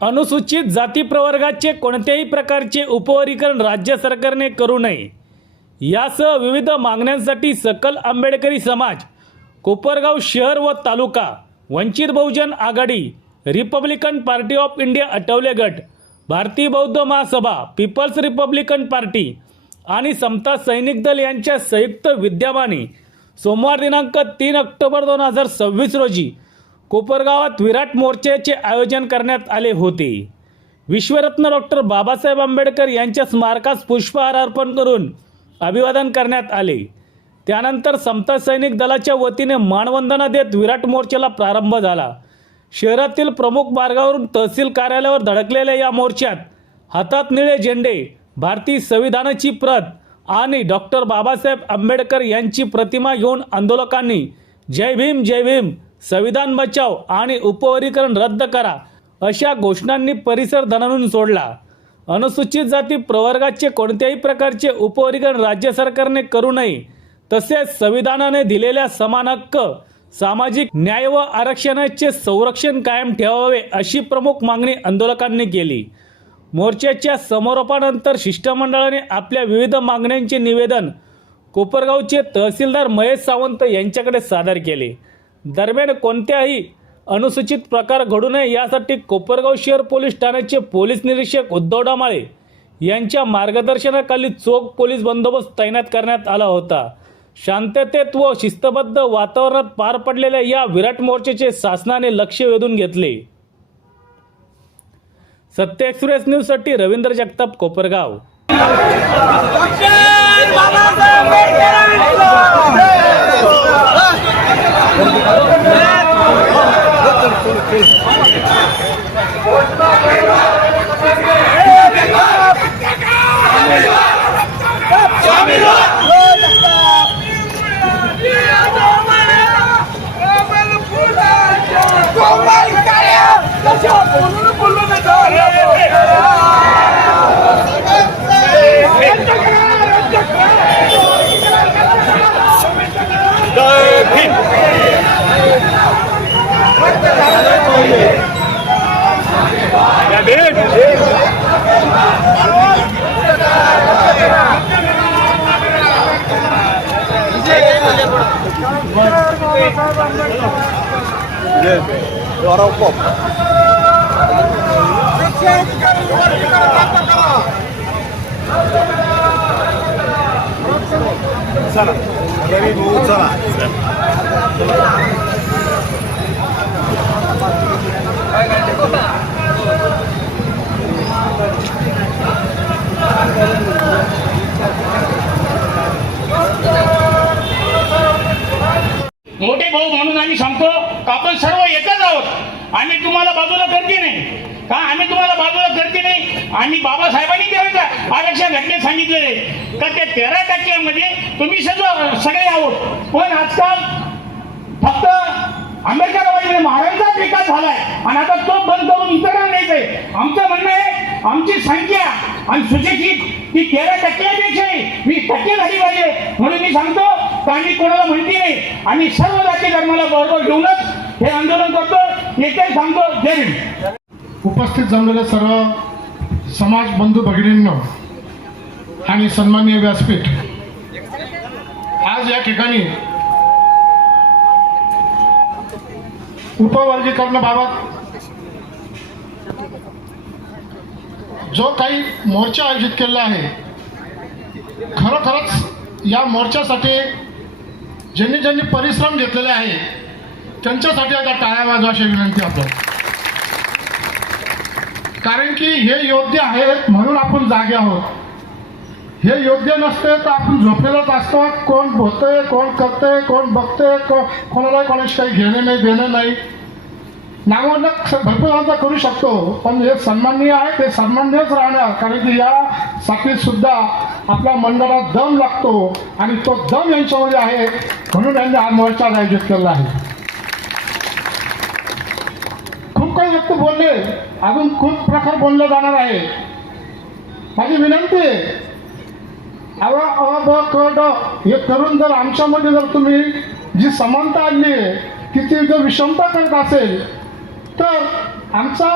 अनुसूचित जाती प्रवर्गाचे कोणत्याही प्रकारचे उपवर्गीकरण राज्य सरकारने करू नये यासह विविध मागण्यांसाठी सकल आंबेडकरी समाज, कोपरगाव शहर व तालुका, Vanchit Bahujan Aghadi, republican party of India Athawale गट, भारतीय बौद्ध महासभा, पीपल्स रिपब्लिकन पार्टी आणि समता सैनिक दल यांच्या संयुक्त विद्यमाने सोमवार दिनांक 3 ऑक्टोबर 2026 रोजी कोपरगावात विराट मोर्चाचे आयोजन करण्यात आले होते। विश्वरत्न डॉक्टर बाबासाहेब आंबेडकर यांच्या स्मारकास पुष्पहार अर्पण करून अभिवादन करण्यात आले। त्यानंतर समता सैनिक दलाच्या वतीने मानवंदना देत विराट मोर्चाला प्रारंभ झाला। शहरातील प्रमुख मार्गावरून तहसील कार्यालयावर धडकलेल्या या मोर्चात हातात निळे झेंडे, भारतीय संविधानाची प्रत आणि डॉक्टर बाबासाहेब आंबेडकर यांची प्रतिमा घेऊन आंदोलकांनी जय भीम जय भीम, संविधान बचाव आणि उपवर्गीकरण रद्द करा अशा घोषणांनी परिसर दणाणून सोडला। अनुसूचित जाती प्रवर्गाचे कोणत्याही प्रकारचे उपवर्गीकरण राज्य सरकारने करू नये, तसेच संविधानाने दिलेल्या समान हक्क, सामाजिक न्याय व आरक्षणाचे संरक्षण कायम ठेवावे अशी प्रमुख मागणी आंदोलकांनी केली। मोर्चाच्या समारोपानंतर शिष्टमंडळाने आपल्या विविध मागण्यांचे निवेदन कोपरगावचे तहसीलदार महेश सावंत यांच्याकडे सादर केले। दरम्यान कोणत्याही अनुसूचित प्रकार घडू नये यासाठी कोपरगाव शहर पोलीस ठाण्याचे पोलीस निरीक्षक उद्धव डामाळे यांच्या मार्गदर्शनाखाली चोख पोलीस बंदोबस्त तैनात करण्यात आला होता। शांततेत व शिस्तबद्ध वातावरणात पार पडलेल्या या विराट मोर्चाचे शासनाने लक्ष वेधून घेतले। सत्य एक्सप्रेस न्यूज साठी रवींद्र जगताप, कोपरगाव। मोठे भाऊ म्हणून आम्ही सांगतो का आपण सर्व एकच आहोत। आम्ही तुम्हाला बाजूला करते नाही का, आम्ही तुम्हाला बाजूला करते नाही। आम्ही बाबासाहेबांनी तेव्हा आरक्षण घटनेत सांगितलेले का त्या 13% तुम्ही सगळे आहोत। पण आजकाल फक्त आंबेडकरवादी महाराजांचाच विकास झालाय आणि आता तो बंद करून इतरांना न्यायचंय। आमचं म्हणणं आहे आमची संख्या आणि सुशिक्षित ती 13%पेक्षा 20% झाली पाहिजे। म्हणून मी सांगतो का आम्ही कोणाला म्हणते नाही, आम्ही सर्व जाती धर्माला बरोबर घेऊनच हे आंदोलन करतो। एकच सांगतो, जय भीम। उपस्थित जमलेले सर्व समाज बंधू भगिनींनो आणि सन्माननीय व्यासपीठ, आज या ठिकाणी उपवर्गीकरणाबाबत जो काही मोर्चा आयोजित केला आहे, खरोखरच या मोर्चासाठी ज्यांनी परिश्रम घेतलेले आहे त्यांच्यासाठी आता टाळ्या वाजवा अशी विनंती आपल्याला। कारण की हे योग्य आहेत म्हणून आपण जागे आहोत। हे योग्य नसते तर आपण झोपलेलंच असतो। कोण बोलतंय, कोण करतंय, कोण बघतंय, कोणाला कोणाशी काही घेणं नाही देणं नाही। नामवंत भरपूर आमचा करू शकतो, पण हे सन्माननीय आहे, ते सन्माननीयच राहणार। कारण की या साखळीत सुद्धा आपल्या मंडळात दम लागतो आणि तो दम यांच्यामध्ये आहे, म्हणून यांनी हा मोर्चा आयोजित केला आहे। खूप काही व्यक्ती बोलले, अजून खूप प्रकार बोलले जाणार आहे। माझी विनंती आहे, अ ब क ड हे करून जर आमच्यामध्ये जर तुम्ही जी समानता आणली आहे, किती जर विषमता करत असेल तर आमचा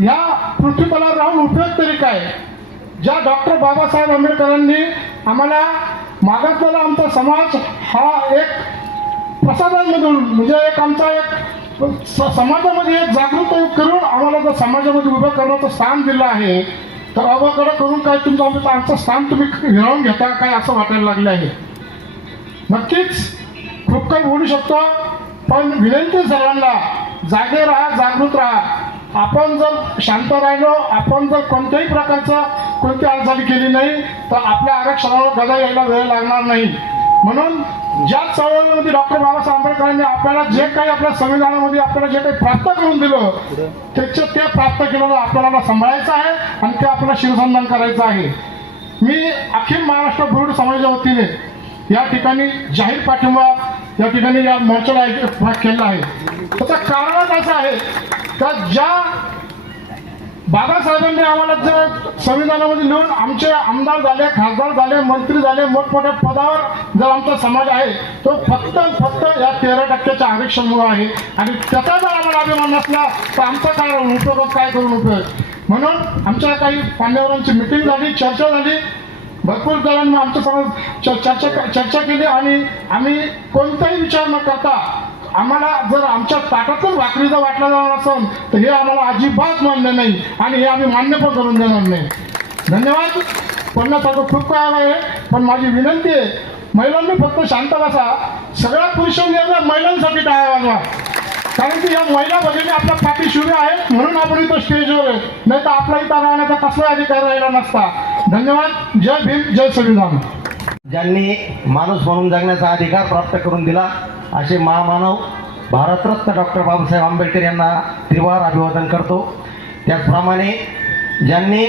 या पृथ्वीतलावर राहून उपयोग तरी काय? ज्या डॉक्टर बाबासाहेब आंबेडकरांनी आम्हाला मागासलेला आमचा समाज हा एक प्रसादांमधून म्हणजे एक आमचा एक समाजामध्ये एक जागृत करून आम्हाला जर समाजामध्ये उभं करण्याचं स्थान दिलं आहे, तर अवाकडं करून काय तुमचं आमचं स्थान तुम्ही हिरावून घेता काय असं वाटायला लागलं आहे. नक्कीच खूप काही बोलू शकतो, पण विनंती सर्वांना जागे राहा, जागृत राहा. आपण जर शांत राहिलो, आपण जर कोणत्याही प्रकारचं कोणती हालचाली केली नाही तर आपल्या आरक्षणाला गदा यायला वेळ लागणार नाही. म्हणून ज्या चळवळीमध्ये डॉक्टर बाबासाहेब आंबेडकरांनी आपल्याला जे काही आपल्या संविधानामध्ये आपल्याला जे काही प्राप्त करून दिलं त्याचं ते प्राप्त केलेलं आपल्याला सांभाळायचं आहे आणि ते आपल्याला शिरसंधान करायचं आहे. मी अखिल महाराष्ट्र बुरुड समाजाच्या वतीने या ठिकाणी जाहीर पाठिंबा या ठिकाणी या मोर्चाला केला आहे. त्याचं कारण असं आहे तर ज्या बाबासाहेबांनी आम्हाला जर संविधानामध्ये लिहून आमचे आमदार झाले, खासदार झाले, मंत्री झाले, मोठमोठ्या पदावर जर आमचा समाज आहे तो फक्त या 13% आरक्षणामुळे आहे. आणि त्याचा जर आम्हाला अभिमान नसला तर आमचा काय उपयोग, काय करून उपयोग. म्हणून आमच्या काही मान्यवरांची मिटिंग झाली, चर्चा झाली, भरपूर जणांनी आमच्या समोर चर्चा केली आणि आम्ही कोणताही विचार न करता आम्हाला जर आमच्या ताटातून भाकरी जर वाटला जाणार असेल तर हे आम्हाला अजिबात मान्य नाही आणि हे आम्ही मान्य पण करून देणार नाही. धन्यवाद. बोलण्यासारखं खूप काय आहे, पण माझी विनंती आहे महिलांनी फक्त शांत बसा. सगळ्या पुरुषांनी महिलांसाठी टाळ्या वाजवा, कारण की या महिला भगिनी आपल्या पाठीशी उभ्या आहेत म्हणून आपण इथं स्टेजवर आहे, नाही तर आपला इथं राहण्याचा कसला अधिकार राहिला नसता. धन्यवाद. जय भीम, जय संविधान. ज्यांनी माणूस म्हणून जगण्याचा अधिकार प्राप्त करून दिला असे महामानव भारतरत्न डॉक्टर बाबासाहेब आंबेडकर यांना त्रिवार अभिवादन करतो. त्याचप्रमाणे ज्यांनी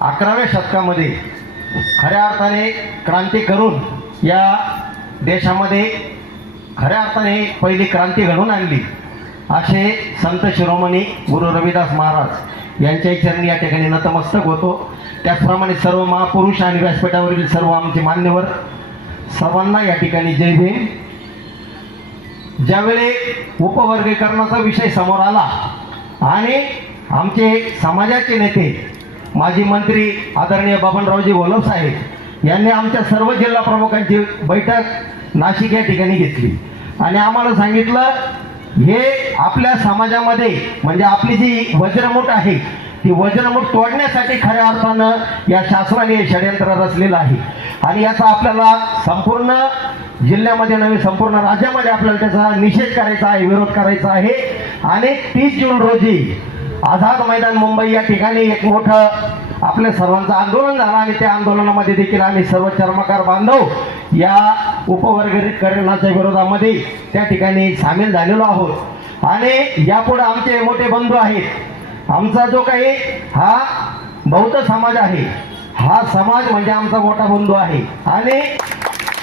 11व्या शतकामध्ये खऱ्या अर्थाने क्रांती करून या देशामध्ये खऱ्या अर्थाने पहिली क्रांती घडवून आणली असे संत शिरोमणी गुरु रविदास महाराज यांच्या चरणी या ठिकाणी नतमस्तक होतो. त्याचप्रमाणे सर्व महापुरुष आणि व्यासपीठावरील सर्व आमचे मान्यवर सर्वांना या ठिकाणी जय भीम. ज्यावेळी उपवर्गीकरणाचा विषय समोर आला आणि आमचे समाजाचे नेते माजी मंत्री आदरणीय बबनरावजी वल्लभ साहेब यांनी आमच्या सर्व जिल्हा प्रमुखांची बैठक नाशिक या ठिकाणी घेतली आणि आम्हाला सांगितलं हे आपल्या समाजामध्ये म्हणजे आपली जी वज्रमुठ आहे ती वज्रमुठ तोडण्यासाठी खऱ्या अर्थानं या शासनाने षडयंत्र रचलेलं आहे आणि याचा आपल्याला संपूर्ण जिल्ह्यामध्ये नव्हे संपूर्ण राज्यामध्ये आपल्याला त्याचा निषेध करायचा आहे, विरोध करायचा आहे. आणि 30 जून रोजी आझाद मैदान मुंबई या ठिकाणी एक मोठं आपल्या सर्वांचं आंदोलन झालं आणि त्या आंदोलनामध्ये देखील आम्ही सर्व चर्मकार बांधव या उपवर्गीकरणाच्या विरोधामध्ये त्या ठिकाणी सामील झालेलो आहोत. आणि यापुढे आमचे मोठे बंधू आहेत. आमचा जो काही हा बौद्ध समाज आहे हा समाज म्हणजे आमचा मोठा बंधू आहे आणि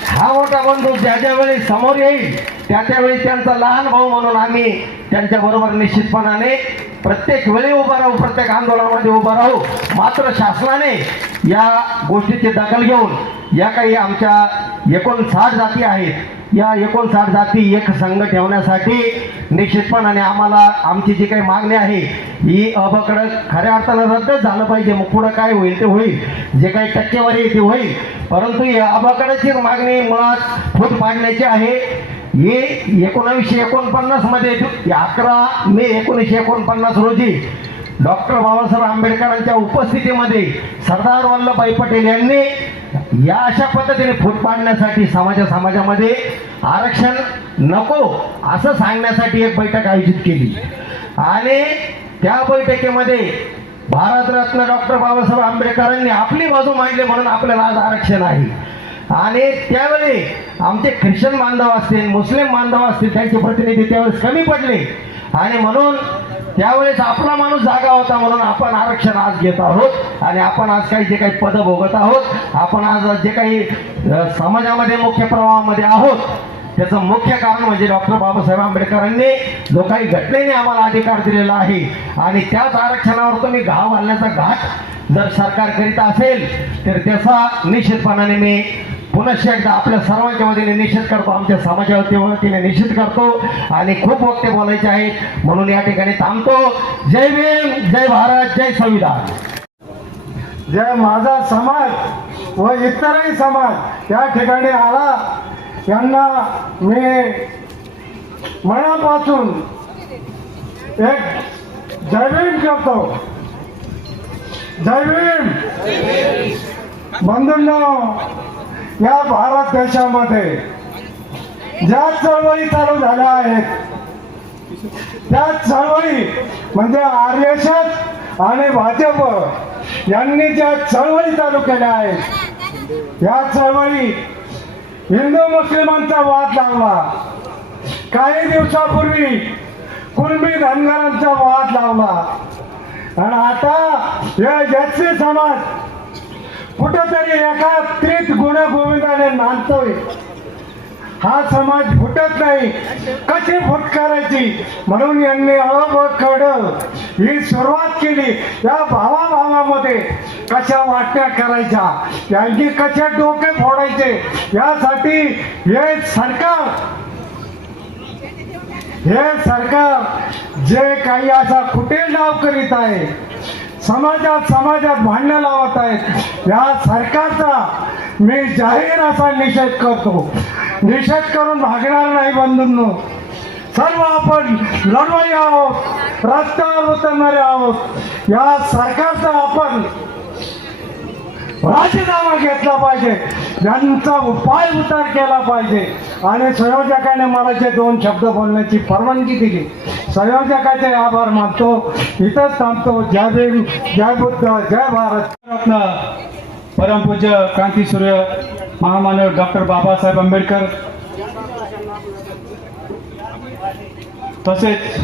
हा मोठा बंधू ज्या ज्यावेळी समोर येईल त्यावेळी त्यांचा लहान भाऊ म्हणून आम्ही त्यांच्याबरोबर निश्चितपणाने प्रत्येक वेळी उभा राहू, प्रत्येक आंदोलनामध्ये उभा राहू. मात्र शासनाने या गोष्टीची दखल घेऊन या काही आमच्या 59 जाती आहेत या 59 जाती एक संघ ठेवण्यासाठी निश्चितपणाने आम्हाला आमची जी काही मागणी आहे ही अबकडं खऱ्या अर्थानं रद्दच झालं पाहिजे. मग पुढं काय होईल ते होईल, जे काही टक्केवारी आहे ती होईल, परंतु या अबकडाची मागणी मुळात फूट पाडण्याची आहे. हे 1949 मध्ये 11 मे 1949 रोजी डॉक्टर बाबासाहेब आंबेडकरांच्या उपस्थितीमध्ये सरदार वल्लभभाई पटेल यांनी या अशा पद्धतीने फूट पाडण्यासाठी समाजामध्ये आरक्षण नको असं सांगण्यासाठी एक बैठक आयोजित केली आणि त्या बैठकीमध्ये भारतरत्न डॉक्टर बाबासाहेब आंबेडकरांनी आपली बाजू मांडली म्हणून आपल्याला आज आरक्षण आहे. आणि त्यावेळी आमचे ख्रिश्चन बांधव असतील, मुस्लिम बांधव असतील, त्यांचे प्रतिनिधी त्यावेळेस कमी पडले आणि म्हणून त्यावेळेस आपला माणूस जागा होता म्हणून आपण आरक्षण आज घेत आहोत आणि आपण आज काही जे काही पदं भोगत आहोत, आपण आज जे काही समाजामध्ये मुख्य प्रवाहामध्ये आहोत त्याचं मुख्य कारण म्हणजे डॉक्टर बाबासाहेब आंबेडकरांनी जो काही घटनेने आम्हाला अधिकार दिलेला आहे आणि त्याच आरक्षणावर तुम्ही घाव घालण्याचा घाट जर सरकार करीत असेल तर त्याचा निश्चितपणाने मी पुन्हा एकदा आपल्या सर्वांच्या वतीने निषेध करतो, आमच्या समाजाच्या वतीने निषेध करतो आणि खूप वक्ते बोलायचे आहेत म्हणून या ठिकाणी थांबतो. जय भीम, जय भारत, जय संविधान. जे माझा समाज व इतरही समाज या ठिकाणी आला यांना मी मनापासून एक जय भीम करतो. जय भीम. बंधूंनो, या भारत देशामध्ये ज्या चळवळी चालू झाल्या आहेत त्या चळवळी म्हणजे आरएसएस आणि भाजप यांनी ज्या चळवळी चालू केल्या आहेत या चळवळी हिंदू मुस्लिमांचा वाद लावला. काही दिवसापूर्वी कुणबी धनगरांचा वाद लावला आणि आता एससी समाज कुठेतरी एकात्रित गुण्यागोविंदाने नांदतोय. हा समाज फुटत नाही, कशी फूट करायची म्हणून यांनी अळबखड ही सुरुवात केली. या भावाभावामध्ये कशा वाटण्या करायच्या, यांची कसे डोके फोडायचे यासाठी हे सरकार जे काही असा कुटील डाव करीत आहे, समाजात भांडणं लावत आहेत, या सरकारचा मी जाहीर असा निषेध करतो. निषेध करून भागणार नाही बंधूंनो. सर्व आपण लढवई आहोत, रस्त्यावर उतरणारे आहोत. या सरकारचा आपण राजीनामा घेतला पाहिजे, यांचा उपाय उतार केला पाहिजे. आणि संयोजकाने मला जे 2 शब्द बोलण्याची परवानगी दिली, संयोजकाचे आभार मानतो. इथंच थांबतो. जय भीम, जय बुद्ध, जय भारत. रत्न परमपूज्य क्रांतीसूर्य महामानव डॉक्टर बाबासाहेब आंबेडकर तसेच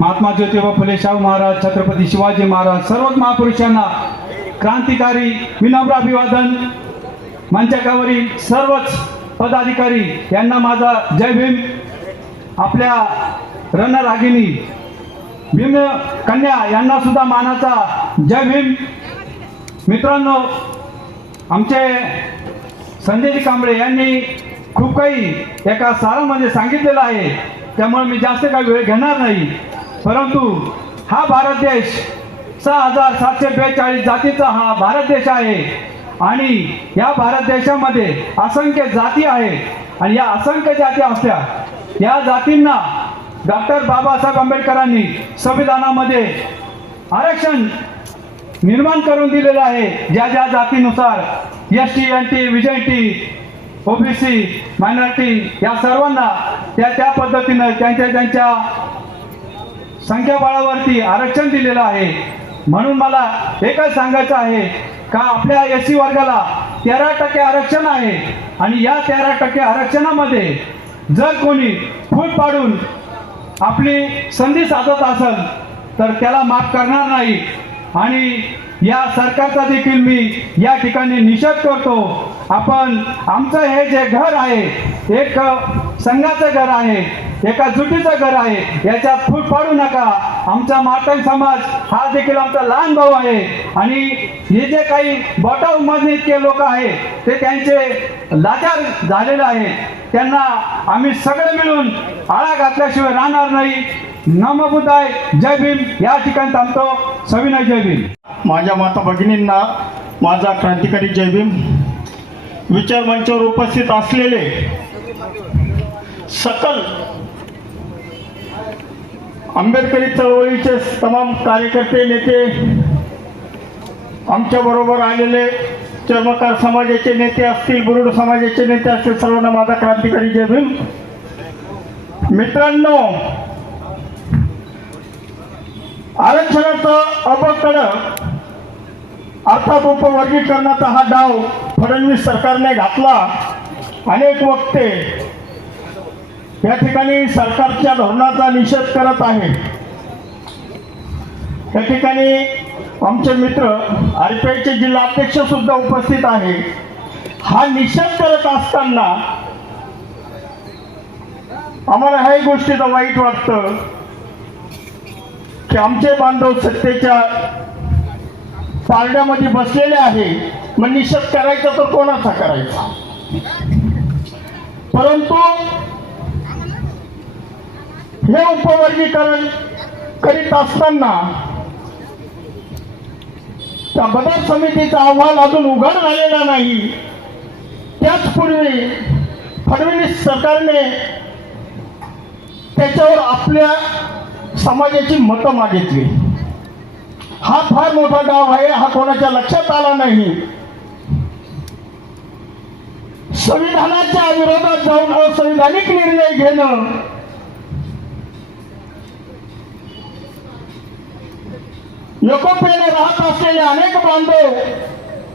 महात्मा ज्योतिबा फुले शाहू महाराज, छत्रपती शिवाजी महाराज, सर्वच महापुरुषांना क्रांतिकारी विनम्र अभिवादन. मंचकावरील सर्वच पदाधिकारी यांना माझा जय भीम. आपल्या रणरागिणी भीम कन्या यांना सुद्धा मानाचा जय भीम. मित्रांनो, आमचे संजयजी कांबळे यांनी खूप काही एका सारामध्ये सांगितलेलं आहे, त्यामुळे मी जास्त काही वेळ घेणार नाही. परंतु हा भारत देश 6742 जातीचा हा भारत देश आहे आणि या भारत देशामध्ये असंख्य जाती आहेत आणि या असंख्य जाती असल्या या जातींना डॉक्टर बाबासाहेब आंबेडकरांनी संविधानामध्ये आरक्षण निर्माण करून दिलेलं आहे. ज्या ज्या जातीनुसार ST, NT, VJT, OBC, minority या सर्वांना त्या पद्धतीनं त्यांच्या संख्याबळावरती आरक्षण दिलेलं आहे. म्हणून मला एकच सांगायचं आहे का आपल्या SC वर्गाला 13% आरक्षण आहे आणि या 13% आरक्षणामध्ये जर कोणी फूट पाडून आपली संधी साधत असेल तर त्याला माफ करणार नाही. आणि या सरकारचा देखील मी या ठिकाणी निषेध करतो. आपण आमचं हे जे घर आहे एक संघाचं घर आहे, एका जुटीचं घर आहे, याच्यात फूट पाडू नका. आमचा मातंग समाज हा देखील आमचा लहान भाऊ आहे आणि हे जे काही बोटा उमजणे इतके लोक आहेत ते त्यांचे लाचार झालेले आहेत. त्यांना आम्ही सगळे मिळून आळा घातल्याशिवाय राहणार नाही. नम बुद्धाय, जय भीम. या ठिकाणी थांबतो. सविनय जय भीम. माझ्या माता भगिनींना माझा क्रांतिकारी जय भीम. विचार मंचावर उपस्थित असलेले सकल आंबेडकरी चळवळीचे तमाम कार्यकर्ते नेते, आमच्या बरोबर आलेले चर्मकार समाजाचे नेते असतील, बुरुड समाजाचे नेते असतील, सर्वांना माझा क्रांतिकारी जय भीम. मित्रांनो, आरक्षणाचं अबकड अर्थात उपवर्गीकरणाचा हा डाव फडणवीस सरकारने घातला. अनेक वक्ते या ठिकाणी सरकारच्या धोरणाचा निषेध करत आहे. या ठिकाणी आमचे मित्र RPIचे जिल्हाध्यक्ष सुद्धा उपस्थित आहे. हा निषेध करत असताना आम्हाला ह्याही गोष्टीचं वाईट वाटतं की आमचे बांधव सत्तेच्या पारड्यामध्ये बसलेले आहे मग निषेध करायचा तर कोणाचा करायचा? परंतु हे उपवर्गीकरण करीत असताना त्या बदल समितीचा अहवाल अजून उघड झालेला नाही. त्याचपूर्वी फडणवीस सरकारने त्याच्यावर आपल्या समाजाची मतं मागितली. हा फार मोठा डाव आहे, हा कोणाच्या लक्षात आला नाही. संविधानाच्या विरोधात जाऊन असंविधानिक निर्णय घेणं एकोप्याने राहत असलेले अनेक बांधव,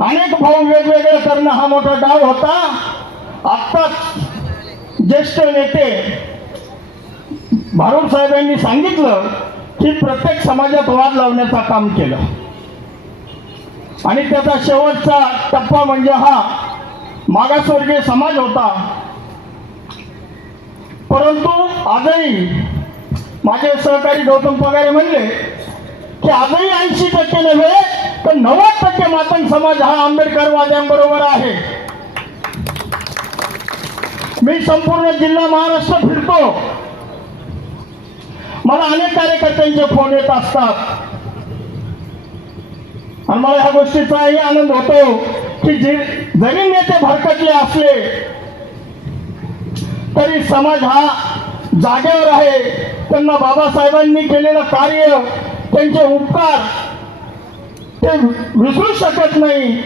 अनेक भाऊ वेगवेगळे करणं हा मोठा डाव होता. आत्ताच ज्येष्ठ नेते भारूड साहेबांनी सांगितलं की प्रत्येक समाजात वाद लावण्याचं काम केलं आणि त्याचा शेवटचा टप्पा म्हणजे हा मागासवर्गीय समाज होता. परंतु आजही माझे सहकारी गौतम पगारे म्हणले की आजही 80% नव्हे तर 90% मातंग समाज हा आंबेडकरवाद्यांबरोबर आहे. मी संपूर्ण जिल्हा महाराष्ट्र फिरतो, मला अनेक कार्यकर्त्यांचे फोन येत असतात आणि मला ह्या गोष्टीचाही आनंद होतो की जरी नेते भरकटले असले तरी समाज हा जागेवर आहे. त्यांना बाबासाहेबांनी केलेलं कार्य, त्यांचे उपकार ते विसरू शकत नाही.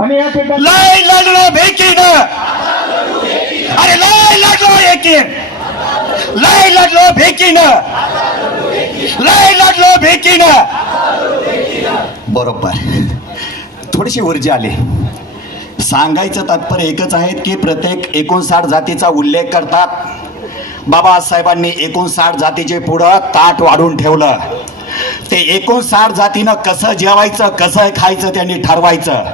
आणि या ठिकाणी लय लढलो भेकीनं, अरे लय लढलो एकीन, लय लढलो भेकीनं, लय लढलो भेकीनं. बरोबर, थोडीशी ऊर्जा आली. सांगायचं तात्पर्य एकच आहे की प्रत्येक 59 जातीचा उल्लेख करतात. बाबासाहेबांनी 59 जातीचे पुढं ताट वाढून ठेवलं. ते 59 जातीनं कसं जेवायचं, कसं खायचं त्यांनी ठरवायचं.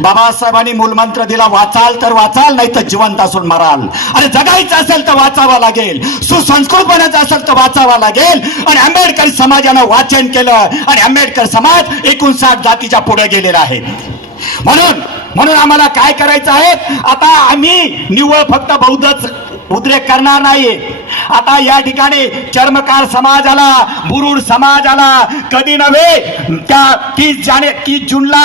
बाबासाहेबांनी मूलमंत्र दिला, वाचाल तर वाचाल, नाही तर जिवंत असून मराल. अरे जगायचं असेल तर वाचावं लागेल, सुसंस्कृत बनायचं असेल तर वाचावं लागेल. आणि आंबेडकर समाजानं वाचन केलं आणि आंबेडकर समाज 59 जातीच्या पुढे गेलेला आहे. म्हणून आम्हाला काय करायचं आहे, आता आम्ही निव्वळ फक्त बौद्धच उद्रेक करणार नाही. आता या ठिकाणी चर्मकार समाज आला, बुरुड समाज आला. कधी नव्हे त्या 30 जूनला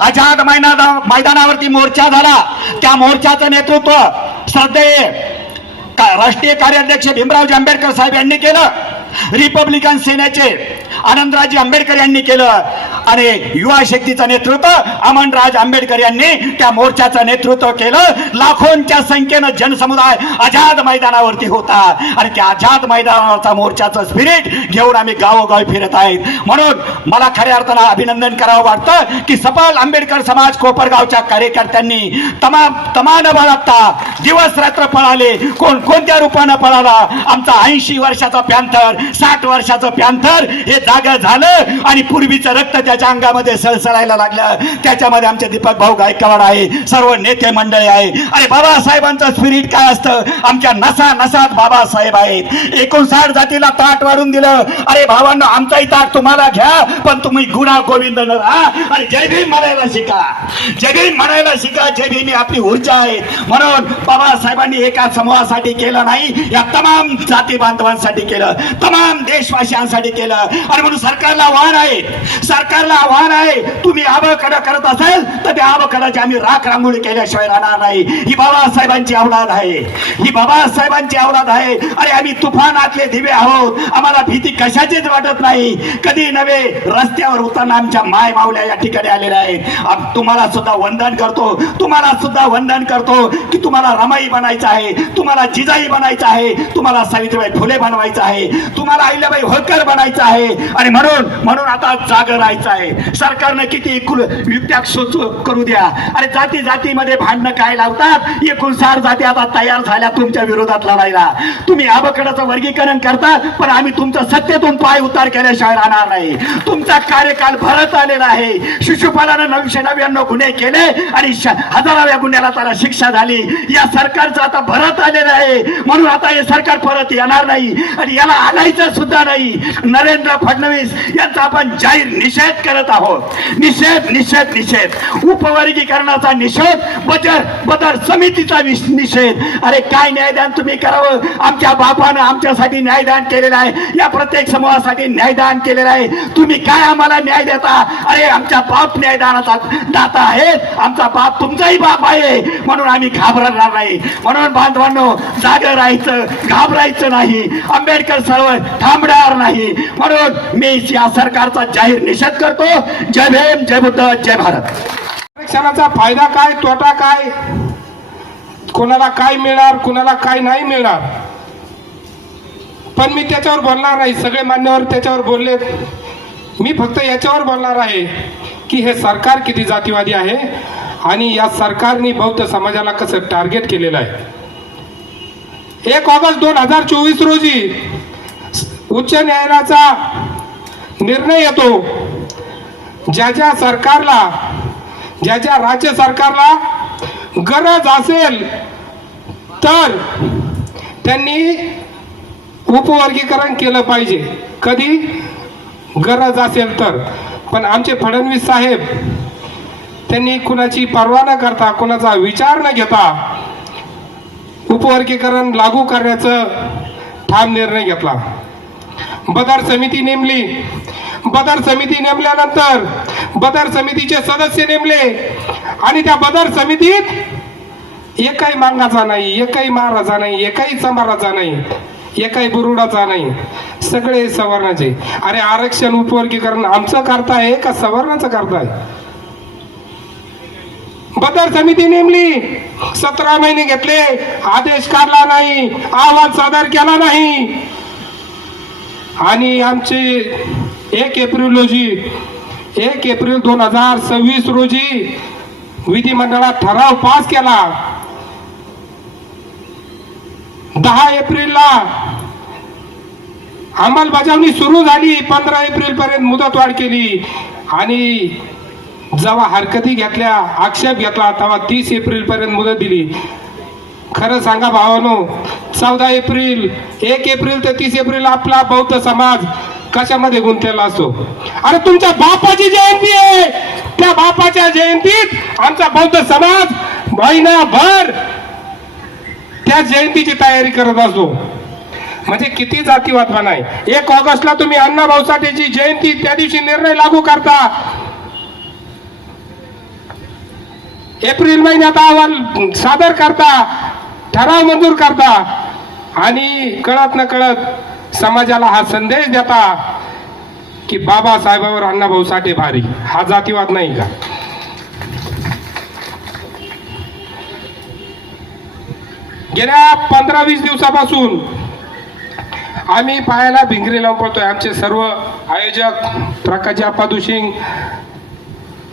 आझाद मैदानावरती मोर्चा झाला. त्या मोर्चाचं नेतृत्व श्रद्धेय राष्ट्रीय कार्याध्यक्ष भीमरावजी आंबेडकर साहेब यांनी केलं. रिपब्लिकन सेनेचे आनंदराजी आंबेडकर यांनी केलं आणि युवा शक्तीचं नेतृत्व अमनराज आंबेडकर यांनी त्या मोर्चाचं नेतृत्व केलं. लाखोंच्या संख्येनं जनसमुदाय आझाद मैदानावरती होता आणि त्या आझाद मैदानावरचा मोर्चाचं स्पिरिट घेऊन आम्ही गावोगावी फिरत आहेत. म्हणून मला खऱ्या अर्थानं अभिनंदन करावं वाटतं की सफल आंबेडकर समाज कोपरगावच्या कार्यकर्त्यांनी तमान बळाता दिवस रात्र पळाले. कोणत्या रूपानं पळाला. आमचा 80 वर्षाचा पॅन्थर, 60 वर्षाचं पॅन्थर हे जागा झालं आणि पूर्वीचं रक्त त्याच्या अंगामध्ये सळसळायला लागलं. त्याच्यामध्ये आमचे दीपक भाऊ गायकवाड आहे, सर्व नेते मंडळी आहे. अरे बाबासाहेबांचं स्पिरिट काय असतं, आमच्या नसात बाबासाहेब आहेत. 59 जातीला ताट वाढून दिलं. अरे भावांनो, आमचाही ताट तुम्हाला घ्या, पण तुम्ही गुणा गोविंद न राहा आणि जय भीम म्हणायला शिका. जय भीम म्हणायला शिका. जय भीम ही आपली ऊर्जा आहे. म्हणून बाबासाहेबांनी एका समूहासाठी केलं नाही, या तमाम जाती बांधवांसाठी केलं, तमाम देशवासियांसाठी केलं. आणि म्हणून सरकारला आव्हान आहे, तुम्ही आबकडं करत असेल तर त्या आबकडाची आम्ही राख रांगोळी केल्याशिवाय राहणार नाही. ही बाबासाहेबांची अवलाद आहे, ही बाबासाहेबांची अवलाद आहे. अरे आम्ही तुफानातले दिवे आहोत, आम्हाला भीती कशाचीच वाटत नाही. कधी नव्हे रस्त्यावर उतरणार आमच्या माय मावल्या या ठिकाणी आलेल्या आहेत. तुम्हाला सुद्धा वंदन करतो की तुम्हाला रमाई बनायचं आहे, तुम्हाला जिजाई बनायचं आहे, तुम्हाला सावित्रीबाई फुले बनवायचं आहे, तुम्हाला अहिल्याबाई होळकर बनायचं आहे. आणि म्हणून आता जाग राहायचं आहे. सरकारनं किती युक्त्या करू द्या. अरे जातीमध्ये भांडणं काय लावतात. 59 जाती आता तयार झाल्या तुमच्या विरोधात लढायला. तुम्ही आबकडाचं वर्गीकरण करतात, पण आम्ही तुमचं सत्तेतून पाय उतार केल्याशिवाय राहणार नाही. तुमचा कार्यकाल भरत आलेला आहे. शिशुपालानं 999 गुन्हे केले आणि 1000व्या गुन्ह्याला त्याला शिक्षा झाली. या सरकारचं आता भरत आलेलं आहे. म्हणून आता हे सरकार परत येणार नाही आणि याला आणायचं सुद्धा नाही. नरेंद्र फडणवीस यांचा आपण जाहीर निषेध निषेध करत आहोत. निषेध निषेध निषेध उपवर्गीकरणाचा निषेध, बदर समितीचा निषेध. अरे काय न्यायदान तुम्ही करावं? आमच्या बापानं आमच्यासाठी न्यायदान केलेलं आहे, या प्रत्येक समूहासाठी न्यायदान केलेलं आहे. तुम्ही काय आम्हाला न्याय देता? अरे आमचा बाप न्यायदानाचा दाता आहे, आमचा बाप तुमचाही बाप आहे, म्हणून आम्ही घाबरणार नाही. म्हणून बांधवांनो, जागं राहायचं, घाबरायचं नाही. आंबेडकर चळवळ थांबणार नाही. म्हणून मी या सरकारचा जाहीर निषेध करतो. जय भीम, जय बुद्ध, जय भारत. आरक्षणाचा फायदा काय, तोटा काय, कोणाला काय मिळणार, कोणाला काय नाही मिळणार, पण मी त्याच्यावर बोलणार नाही. सगळे मान्यवर त्याच्यावर बोललेत. मी फक्त याच्यावर बोलणार आहे की हे सरकार किती जातीवादी आहे आणि या सरकारने बौद्ध समाजाला कसं टार्गेट केलेलं आहे. 1 ऑगस्ट 2024 रोजी उच्च न्यायालयाचा निर्णय येतो. ज्या सरकारला, ज्या राज्य सरकारला गरज असेल तर त्यांनी उपवर्गीकरण केलं पाहिजे. कधी गरज असेल तर. पण आमचे फडणवीस साहेब त्यांनी कुणाची पर्वा न करता, कुणाचा विचार न घेता उपवर्गीकरण लागू करण्याचं ठाम निर्णय घेतला. बदर समिती नेमली. बदर समिती नेमल्यानंतर बदर समितीचे सदस्य नेमले आणि त्या बदर समितीत एकही मांगाचा नाही, एकही महाराजा नाही, एकही समाराचा नाही, एकही बुरुडाचा नाही, सगळे सवर्णाचे. अरे आरक्षण उपवर्गीकरण आमचं करताय का सवर्णाचं करताय? बदर समिती नेमली, 17 महिने घेतले, आदेश काढला नाही, अहवाल सादर केला नाही आणि आमचे 1 एप्रिल 2026 रोजी विधिमंडळात ठराव पास केला. 10 एप्रिलला अंमलबजावणी सुरू झाली. 15 एप्रिल पर्यंत मुदतवाढ केली आणि जेव्हा हरकती घेतल्या, आक्षेप घेतला, तेव्हा 30 एप्रिल पर्यंत मुदत दिली. खरं सांगा भावानो, 14 एप्रिल, 1 एप्रिल ते 30 एप्रिल आपला बौद्ध समाज कशामध्ये गुंतलेला असतो? अरे तुमच्या बापाची जयंती आहे, त्या बापाच्या जयंतीत आमचा बौद्ध समाज महिनाभर त्या जयंतीची तयारी करत असतो. म्हणजे किती जातीवादपणा आहे. 1 ऑगस्टला तुम्ही अण्णाभाऊ साठेची जयंती, त्या दिवशी निर्णय लागू करता. एप्रिल महिन्यात अहवाल सादर करता, ठराव मंजूर करता आणि कळत न कळत समाजाला हा संदेश देता की बाबासाहेबांवर अण्णाभाऊ साठे भारी. हा जातीवाद नाही का? गेल्या 15-20 दिवसापासून आम्ही पायाला भिंगरी लावून पडतोय. आमचे सर्व आयोजक प्रकाश अप्पा सिंग,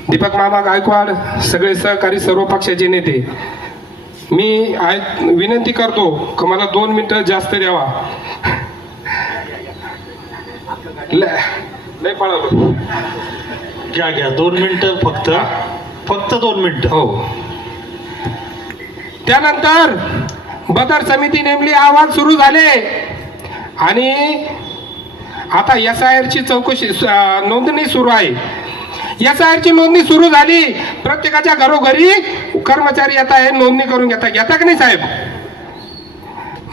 दीपक मामा गायकवाड, सगळे सहकारी, सर्व पक्षाचे नेते, मी विनंती करतो की मला 2 मिनिटं जास्त द्यावा. लय पळालो. घ्या 2 मिनिटं फक्त 2 मिनिटं. हो. त्यानंतर बदर समिती नेमली, अहवाल सुरू झाले आणि आता SIR ची चौकशी, नोंदणी सुरू आहे. SIR ची नोंदणी सुरू झाली. प्रत्येकाच्या घरोघरी कर्मचारी येत आहे, नोंदणी करून घेता का नाही साहेब?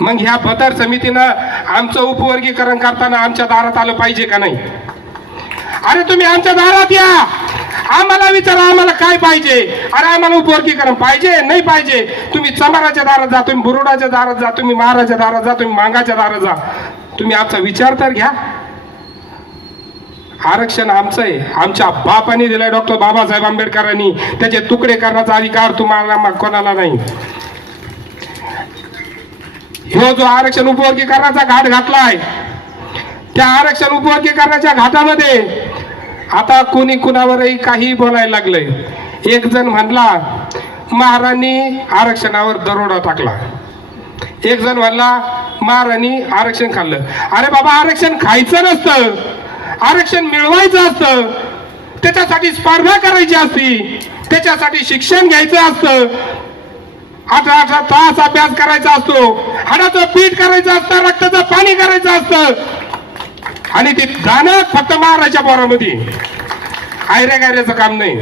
मग ह्या बदर समितीनं आमचं उपवर्गीकरण करताना आमच्या दारात आलं पाहिजे का नाही? अरे तुम्ही आमच्या दारात या, आम्हाला विचारा आम्हाला काय पाहिजे. अरे आम्हाला उपवर्गीकरण पाहिजे नाही पाहिजे. तुम्ही चमाराच्या दारात जा, तुम्ही बुरुडाच्या दारात जा, तुम्ही महाराच्या दारात जा, तुम्ही मांगाच्या दारात जा. तुम्ही आमचा विचार तर घ्या. आरक्षण आमचं आहे, आमच्या बापाने दिलंय, डॉक्टर बाबासाहेब आंबेडकरांनी. त्याचे तुकडे करण्याचा अधिकार तुम्हाला कोणाला नाही. ह्यो जो आरक्षण उपवर्गीकरणाचा घाट घातलाय, त्या आरक्षण उपवर्गीकरणाच्या घाटामध्ये आता कोणी कुणावरही काही बोलायला लागलंय. एक जण म्हणला महाराणी आरक्षणावर दरोडा टाकला, एक जण म्हणला महाराणी आरक्षण खाल्लं. अरे बाबा, आरक्षण खायचं नसतं, आरक्षण मिळवायचं असतं. त्याच्यासाठी स्पर्धा करायची असती, त्याच्यासाठी शिक्षण घ्यायचं असतं, 18 तास अभ्यास करायचा असतो, हाडाचं पीठ करायचं असतं, रक्ताचं पाणी करायचं असतं आणि ते जाणं फक्त महाराच्या पोरामध्ये. आयऱ्या गायऱ्याचं काम नाही.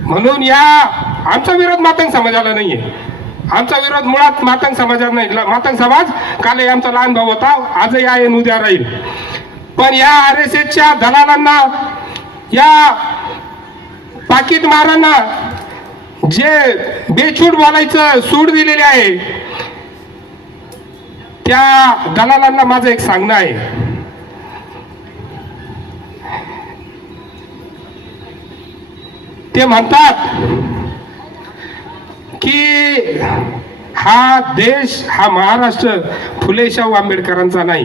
म्हणून आमचा विरोध मातंग समाजाला नाहीये. आमचा विरोध मुळात मातंग समाजाला नाही. मातंग समाज कालही आमचा लहान भाऊ होता, आजही आहे आणि उद्या राहील. पण या RSSच्या दलालांना, या पाकिट मारांना जे बेछूट बोलायचं सूट दिलेले आहे, त्या दलालांना माझं एक सांगणं आहे. ते म्हणतात की हा देश, हा महाराष्ट्र फुले शाहू आंबेडकरांचा नाही.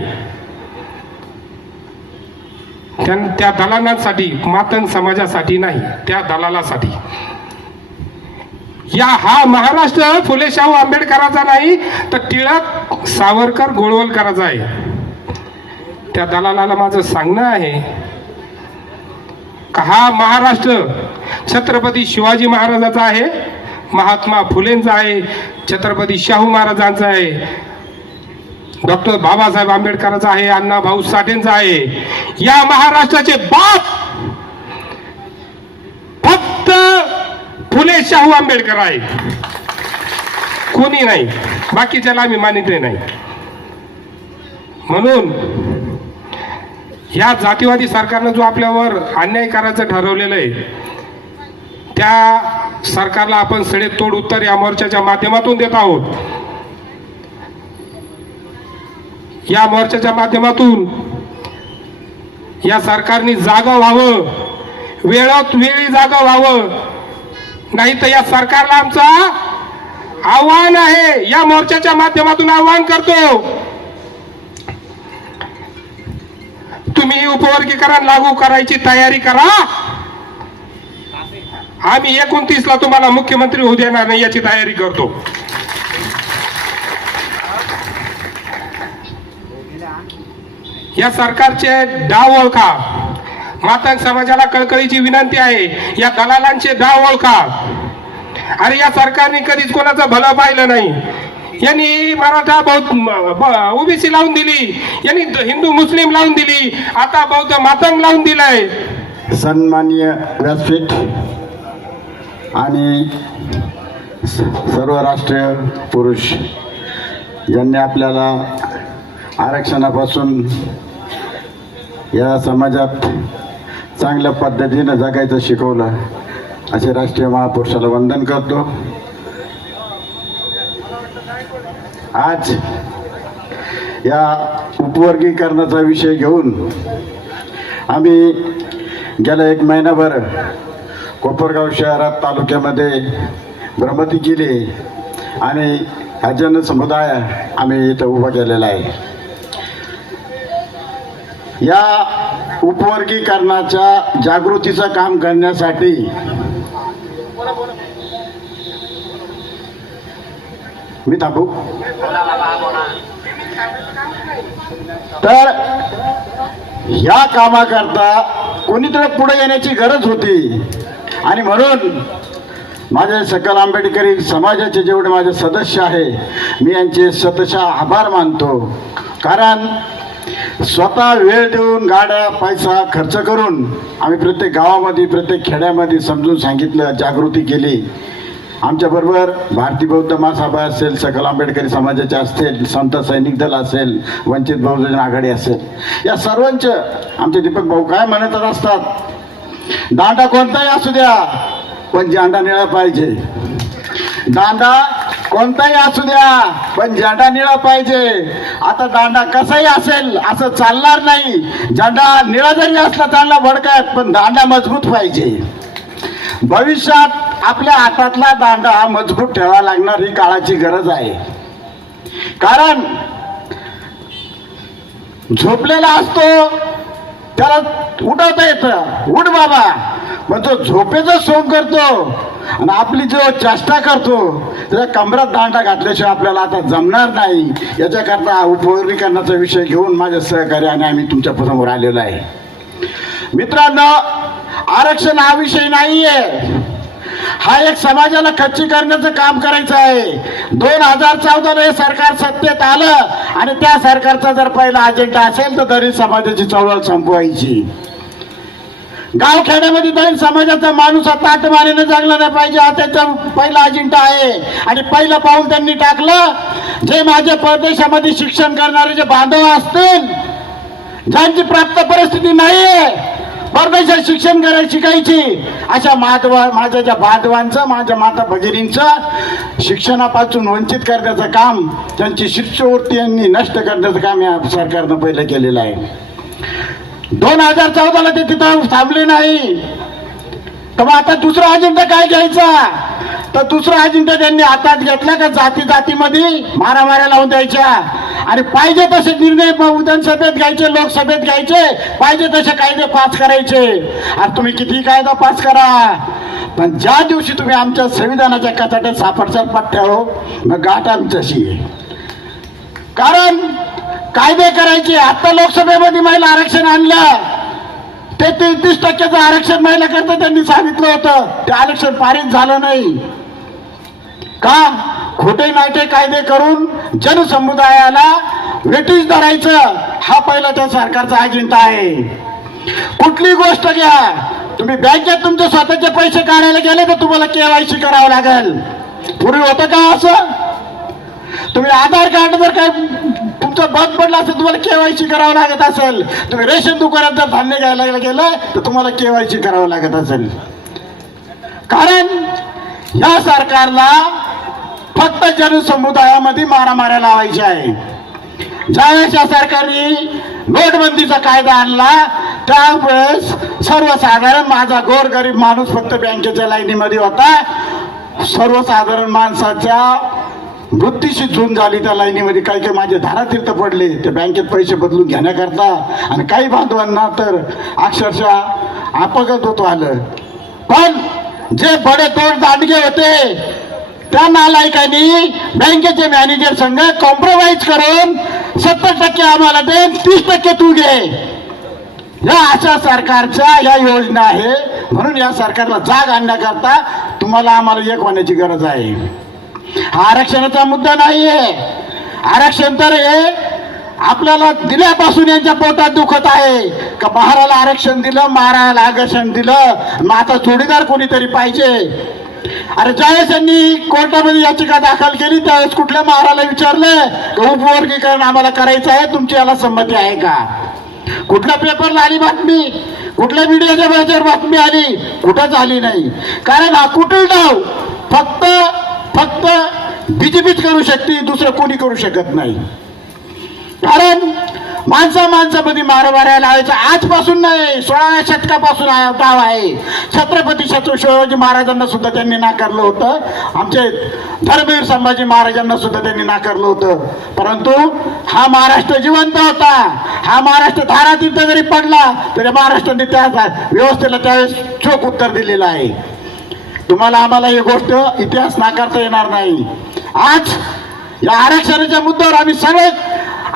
त्या दलालांसाठी, मातंग समाजासाठी नाही, त्या दलालासाठी. हा महाराष्ट्र फुले शाहू आंबेडकरांचा नाही, तर टिळक, सावरकर, गोळवलकरांचा आहे. त्या दलालाला माझं सांगणं आहे का हा महाराष्ट्र छत्रपती शिवाजी महाराजांचा आहे, महात्मा फुलेंचा आहे, छत्रपती शाहू महाराजांचा आहे, डॉक्टर बाबासाहेब आंबेडकरांचा आहे, अण्णा भाऊ साठेंचा आहे. या महाराष्ट्राचे बाप फक्त फुले शाहू आंबेडकर आहे, कोणी नाही. बाकीच्याला आम्ही मानित नाही. म्हणून या जातीवादी सरकारनं जो आपल्यावर अन्याय करायचं ठरवलेलं आहे, त्या सरकारला आपण सडेतोड उत्तर या मोर्चाच्या माध्यमातून देत आहोत. या मोर्चाच्या माध्यमातून या सरकारने जागा व्हावं, वेळोत वेळी जागा व्हावं, नाही तर या सरकारला आमचं आव्हान आहे. या मोर्चाच्या माध्यमातून आव्हान करतो, तुम्ही उपवर्गीकरण लागू करायची तयारी करा. आम्ही 29ला तुम्हाला मुख्यमंत्री होऊ देणार नाही याची तयारी करतो. या सरकारचे डाव ओळखा. मातंग समाजाला कळकळीची विनंती आहे, या दलालांचे डाव ओळखा. अरे या सरकारने कधीच कोणाचं भलं पाहिलं नाही. यांनी मराठा बौद्ध ओबीसी लावून दिली, यांनी हिंदू मुस्लिम लावून दिली, आता बौद्ध मातंग लावून दिलंय. सन्माननीय व्यासपीठ आणि सर्व राष्ट्रीय पुरुष ज्यांनी आपल्याला आरक्षणापासून या समाजात चांगल्या पद्धतीनं जगायचं शिकवलं, असे राष्ट्रीय महापुरुषाला वंदन करतो. आज या उपवर्गीकरणाचा विषय घेऊन आम्ही गेल्या 1 महिनाभर कोपरगाव शहरात, तालुक्यामध्ये भ्रमंती केली आणि हा जनसमुदाय आम्ही इथं उभा केलेला आहे. या उपवर्गीकरणाच्या जागृतीचं काम करण्यासाठी मी थांबू तर या कामाकरता कोणीतरी पुढे येण्याची गरज होती. आणि म्हणून माझे सकल आंबेडकरी समाजाचे जेवढे माझे सदस्य आहे, मी यांचे शतशः आभार मानतो. कारण स्वतः वेळ देऊन, गाड्या पैसा खर्च करून आम्ही प्रत्येक गावामध्ये, प्रत्येक खेड्यामध्ये समजून सांगितलं, जागृती केली. आमच्याबरोबर भारतीय बौद्ध महासभा असेल, सकल आंबेडकरी समाजाचे असतील, संत सैनिक दल असेल, वंचित बहुजन आघाडी असेल, या सर्वांचं आमचे दीपक भाऊ काय म्हणत असतात, दांडा कोणताही असू द्या पण झेंडा निळा पाहिजे. दांडा कोणताही असू द्या पण झेंडा निळा पाहिजे. आता दांडा कसाही असेल असं चालणार नाही. झेंडा निळा जरी असला चालला भडकात, पण दांडा मजबूत पाहिजे. भविष्यात आपल्या हातातला दांडा हा मजबूत ठेवावा लागणार, ही काळाची गरज आहे. कारण झोपलेला असतो त्याला उठवता येतं, उठ बाबा, पण तो झोपेचं सोंग करतो आणि आपली जो चेष्टा करतो त्याच्या कमरात दांडा घातल्याशिवाय आपल्याला आता जमणार नाही. याच्याकरता उपवर्गीकरणाचा विषय घेऊन माझ्या सहकार्याने आम्ही तुमच्या समोर आलेलो आहे. मित्रांनो, आरक्षण हा विषय नाहीये, हा एक समाजाला खच्ची करण्याचं काम करायचं आहे. 2014 हे सरकार सत्तेत आलं आणि त्या सरकारचा जर पहिला अजेंडा असेल तर दलित समाजाची चळवळ संपवायची. गावखेड्यामध्ये जाईल समाजाचा माणूस हा ताटमानेने जगला नाही पाहिजे, हा त्याचा पहिला अजेंडा आहे. आणि पहिलं पाऊल त्यांनी टाकलं, जे माझ्या परदेशामध्ये शिक्षण करणारे जे बांधव असतील, ज्यांची प्राप्त परिस्थिती नाहीये परदेशात शिक्षण करायला शिकायची, अशा माझ्या ज्या बांधवांचं, माझ्या माता भगिनींचं शिक्षणापासून वंचित करण्याचं काम, त्यांची शिष्यवृत्ती यांनी नष्ट करण्याचं काम या सरकारनं पहिलं केलेलं आहे. 2014ला ते तिथं थांबले नाही, तर मग आता दुसरा अजेंडा काय घ्यायचा? तर दुसरा अजेंडा त्यांनी हातात घेतला का जाती जातीमध्ये मारामाऱ्या लावून द्यायच्या आणि पाहिजे तसे निर्णय विधानसभेत घ्यायचे, लोकसभेत घ्यायचे, पाहिजे तसे कायदे पास करायचे. आणि तुम्ही किती कायदा पास करा, पण ज्या दिवशी तुम्ही आमच्या संविधानाच्या कचाट्यात सापडचाल पट्ट्या हो, मग गाठ आमच्याशी आहे. कारण कायदे करायचे. आता लोकसभेमध्ये महिला आरक्षण आणलं, ते 33% आरक्षण महिला करता त्यांनी सांगितलं होतं, ते आरक्षण पारित झालं नाही का? खोटे नाटे कायदे करून जनसमुदायाला वेठीस धरायचं, हा पहिला त्या सरकारचा अजेंडा आहे. कुठली गोष्ट घ्या, तुम्ही बँकेत तुमचे स्वतःचे पैसे काढायला गेले तर तुम्हाला KYC करावं लागेल. पूर्वी होतं का असं? तुम्ही आधार कार्ड जर काय तुमचं बंद पडलं असेल, तुम्हाला KYC करावं लागत असेल. तुम्ही रेशन दुकानात जर धान्य घ्यायला गेलं तर तुम्हाला KYC करावं लागत असेल. कारण या सरकारला फक्त जनसमुदायामध्ये मारामाऱ्या लावायच्या आहे. ज्यावेळेस या सरकारने नोटबंदीचा कायदा आणला, त्यावेळेस सर्वसाधारण माझा गोरगरीब माणूस फक्त बँकेच्या लाईनीमध्ये होता. सर्वसाधारण माणसाच्या मृत्यूशी झूंज झाली त्या लाईनीमध्ये. काही काही माझे धारातीर्थ पडले ते बँकेत पैसे बदलून घेण्याकरता, आणि काही बांधवांना तर अक्षरशः अपघात होतो आलं. पण जे बडे तोड दांडगे होते त्या नालायकांनी बँकेचे मॅनेजर संघ कॉम्प्रोमाइज करून 70% आम्हाला दे, 30% तू घे. या अशा सरकारच्या या योजना आहे. म्हणून या सरकारला जाग आणण्याकरता तुम्हाला आम्हाला एक होण्याची गरज आहे. हा आरक्षणाचा मुद्दा नाहीये. आरक्षण तर हे आपल्याला दिल्यापासून यांच्या पोटात दुखत आहे का महाराला आरक्षण दिलं, महाराला आरक्षण दिलं, मग आता जोडीदार कोणीतरी पाहिजे. अरे ज्यावेळेस यांनी कोर्टामध्ये याचिका दाखल केली त्यावेळेस कुठल्या महाराला विचारलं की उपवर्गीकरण आम्हाला करायचं आहे, तुमची याला संमती आहे का? कुठल्या पेपरला आली बातमी, कुठल्या मीडियाच्या बाहेर बातमी आली? कुठंच आली नाही. कारण हा कुठे डाव फक्त BJPच करू शकते, दुसरं कोणी करू शकत नाही. कारण माणसामध्ये मारामाऱ्या लावायचा आजपासून नाही, 16व्या शतकापासून डाव आहे. छत्रपती शिवाजी महाराजांना सुद्धा त्यांनी नाकारलं होतं, आमचे धर्मवीर संभाजी महाराजांना सुद्धा त्यांनी नाकारलं होतं. परंतु हा महाराष्ट्र जिवंत होता. हा महाराष्ट्र धारातीर्थ जरी पडला तरी महाराष्ट्राने त्या व्यवस्थेला त्यावेळेस चोख उत्तर दिलेलं आहे. तुम्हाला आम्हाला ही गोष्ट इतिहास नाकारता येणार नाही. आज या आरक्षणाच्या मुद्द्यावर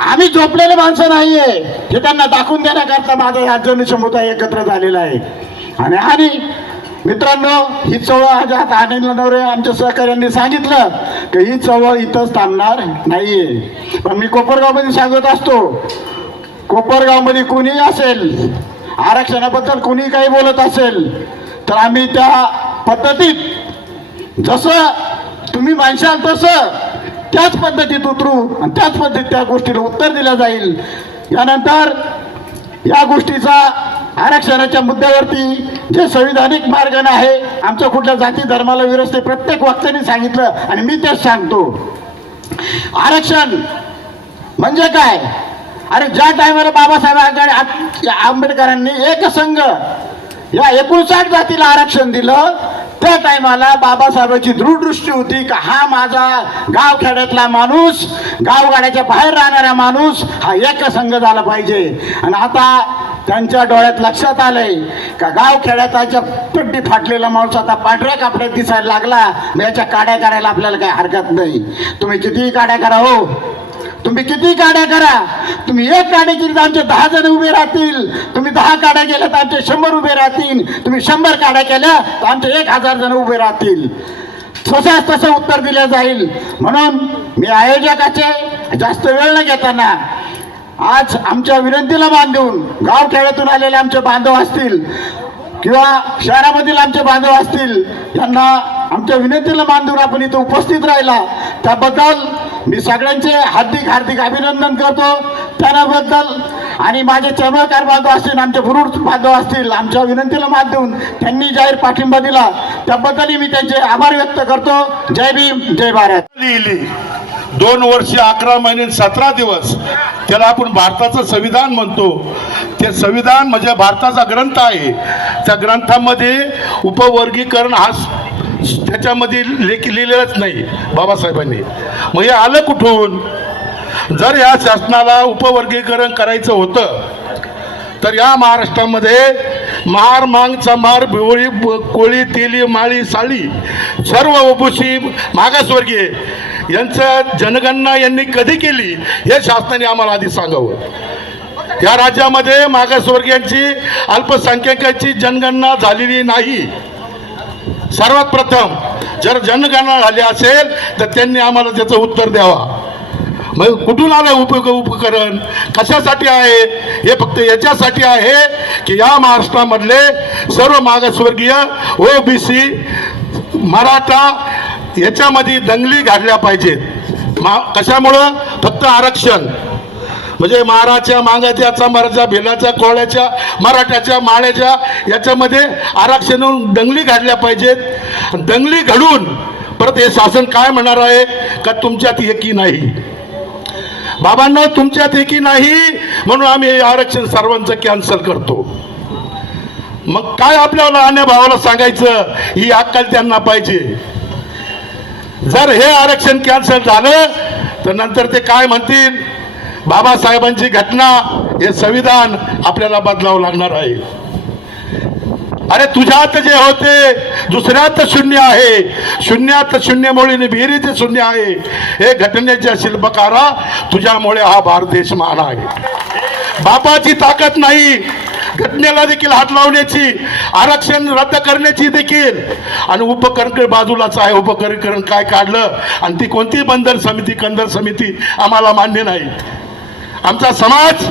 आम्ही झोपलेले माणसं नाहीये, हे त्यांना दाखवून देण्याकरता माझा या जनसमुदाय एकत्र झालेला आहे. आणि मित्रांनो, ही चळवळ आज अनिल नवरे आमच्या सहकार्यांनी सांगितलं की ही चळवळ इथंच थांबणार नाहीये. पण मी कोपरगावमध्ये सांगत असतो, कोपरगावमध्ये कुणी असेल आरक्षणाबद्दल कुणी काही बोलत असेल तर आम्ही त्या पद्धतीत जसं तुम्ही मानशाल तसं त्याच पद्धतीत उतरू आणि त्याच पद्धतीत त्या गोष्टीला उत्तर दिलं जाईल. यानंतर या गोष्टीचा आरक्षणाच्या मुद्द्यावरती जे संविधानिक मार्गाने आहे, आमच्या कुठल्या जाती धर्माला विरोध प्रत्येक वक्त्याने सांगितलं आणि मी तेच सांगतो. आरक्षण म्हणजे काय? अरे ज्या टायमाला बाबासाहेब आंबेडकरांनी एकसंघ या 59 जातीला आरक्षण दिलं त्या टायमाला बाबासाहेबांची दूरदृष्टी होती का हा माझा गावखेड्यातला माणूस, गावगाड्याच्या बाहेर राहणारा माणूस हा एकसंघ झाला पाहिजे. आणि आता त्यांच्या डोळ्यात लक्षात आलंय का गावखेड्याच्या पट्टी फाटलेला माणूस आता पांढऱ्या कापड्यात दिसायला लागला, मग याच्या काड्या करायला आपल्याला काही हरकत नाही. तुम्ही कितीही काड्या करा हो, तुम्ही किती काड्या करा, तुम्ही एक काड्या केली तर आमचे 10 जण उभे राहतील, तुम्ही 10 काड्या केल्या तर आमचे 100 उभे राहतील, तुम्ही 100 काड्या केल्या तर आमचे 1000 जण उभे राहतील. तसं उत्तर दिलं जाईल. म्हणून मी आयोजकाचे जास्त वेळ न घेताना आज आमच्या विनंतीला मान देऊन गावखेड्यातून आलेले आमचे बांधव असतील, किंवा शहरामधील आमचे बांधव असतील यांना आमच्या विनंतीला मान देऊन आपण इथे उपस्थित राहिला त्याबद्दल मी सगळ्यांचे हार्दिक हार्दिक अभिनंदन करतो त्याबद्दल. आणि माझे चर्मकार बांधव असतील, आमचे गुरुर बांधव असतील, आमच्या विनंतीला मान देऊन त्यांनी जाहीर पाठिंबा दिला त्याबद्दलही मी त्यांचे आभार व्यक्त करतो. जय भीम, जय भारत. लिहिली 2 वर्ष 11 महिने 17 दिवस, त्याला आपण भारताचं संविधान म्हणतो. ते संविधान म्हणजे भारताचा ग्रंथ आहे. त्या ग्रंथामध्ये उपवर्गीकरण हा त्याच्यामध्ये लिहिलेलंच नाही बाबासाहेबांनी. मग हे आलं कुठून? जर या शासनाला उपवर्गीकरण करायचं होतं तर या महाराष्ट्रामध्ये महार, मांग, चमार, भिवळी, कोळी, तेली, माळी, साळी सर्व ओबीसी मागासवर्गीय यांचं जनगणना यांनी कधी केली हे शासनाने आम्हाला आधी सांगावं. या राज्यामध्ये मागासवर्गीयांची, अल्पसंख्याकांची जनगणना झालेली नाही. सर्वात प्रथम जर जनगणना झाली असेल तर त्यांनी आम्हाला त्याचं उत्तर द्यावा. मग कुठून आलं उपकरण, कशासाठी आहे? हे फक्त याच्यासाठी आहे की या महाराष्ट्रामधले सर्व मागासवर्गीय, ओबीसी, मराठा याच्यामध्ये दंगली घातल्या पाहिजेत. कशामुळं? फक्त आरक्षण म्हणजे महाराच्या, मागाच्या, चमाराच्या, भिलाच्या, कोळ्याच्या, मराठ्याच्या, माळ्याच्या याच्यामध्ये आरक्षण दंगली घातल्या पाहिजेत. दंगली घडून परत हे शासन काय म्हणणार आहे का तुमच्यात एकी नाही. बाबांना तुमच्यात एकी नाही म्हणून आम्ही हे आरक्षण सर्वांचं कॅन्सल करतो. मग काय आपल्याला अन्य भावाला सांगायचं? ही अक्कल त्यांना पाहिजे. जर हे आरक्षण कॅन्सल झालं तर नंतर ते काय म्हणतील? बाबासाहेबांची घटना, हे संविधान आपल्याला बदलावं लागणार आहे. अरे तुझ्यात जे होते दुसऱ्यात शून्य आहे, शून्यात शून्यमुळे विहिरीत शून्य आहे. हे घटनेच्या शिल्पकारा तुझ्यामुळे हा भारत देश महान आहे. बापाची ताकद नाही घटनेला देखील हात लावण्याची, आरक्षण रद्द करण्याची देखील. आणि उपकरण बाजूलाच आहे. उपकरण काय काढलं आणि ती कोणती बंदर समिती, कंदर समिती आम्हाला मान्य नाही. आमचा समाज,